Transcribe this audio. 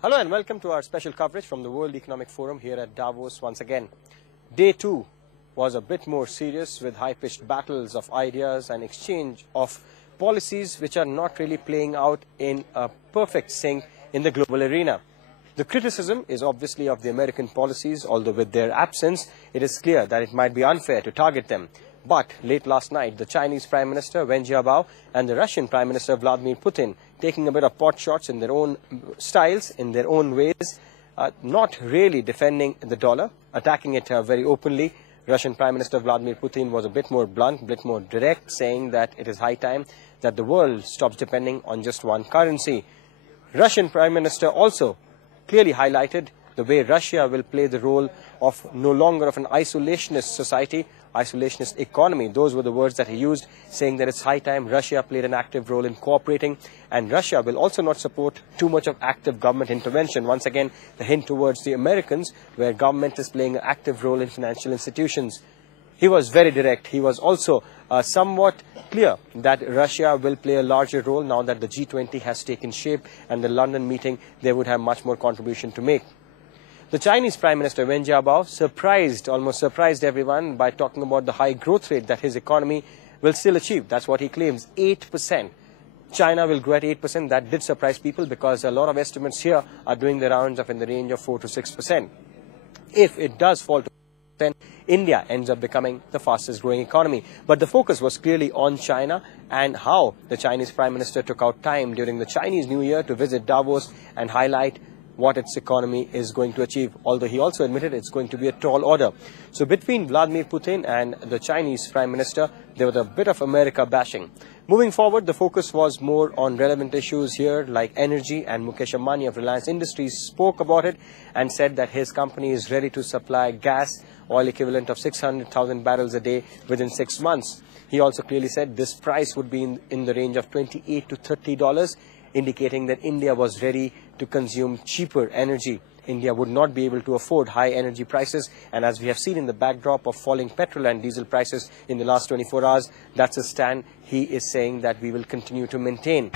Hello and welcome to our special coverage from the World Economic Forum here at Davos once again. Day 2 was a bit more serious with high-pitched battles of ideas and exchange of policies which are not really playing out in a perfect sync in the global arena. The criticism is obviously of the American policies, although with their absence, it is clear that it might be unfair to target them. But late last night, the Chinese Prime Minister Wen Jiabao and the Russian Prime Minister Vladimir Putin, taking a bit of pot shots in their own styles, in their own ways, not really defending the dollar, attacking it very openly. Russian Prime Minister Vladimir Putin was a bit more blunt, a bit more direct, saying that it is high time that the world stops depending on just one currency. Russian Prime Minister also clearly highlighted the way Russia will play the role of no longer of an isolationist society, isolationist economy. Those were the words that he used, saying that it's high time Russia played an active role in cooperating, and Russia will also not support too much of active government intervention. Once again, the hint towards the Americans, where government is playing an active role in financial institutions. He was very direct. He was also somewhat clear that Russia will play a larger role now that the G20 has taken shape, and the London meeting, they would have much more contribution to make. The Chinese Prime Minister Wen Jiabao almost surprised everyone by talking about the high growth rate that his economy will still achieve. That's what he claims, 8%. China will grow at 8%. That did surprise people because a lot of estimates here are doing the rounds of in the range of 4 to 6%. If it does fall to 10%, India ends up becoming the fastest growing economy. But the focus was clearly on China and how the Chinese Prime Minister took out time during the Chinese New Year to visit Davos and highlight what its economy is going to achieve, although he also admitted it's going to be a tall order. So between Vladimir Putin and the Chinese Prime Minister, there was a bit of America bashing. Moving forward, the focus was more on relevant issues here like energy, and Mukesh Ambani of Reliance Industries spoke about it and said that his company is ready to supply gas, oil equivalent of 600,000 barrels a day within 6 months. He also clearly said this price would be in the range of $28 to $30, indicating that India was ready to consume cheaper energy. India would not be able to afford high energy prices, and as we have seen in the backdrop of falling petrol and diesel prices in the last 24 hours, that's a stand he is saying that we will continue to maintain.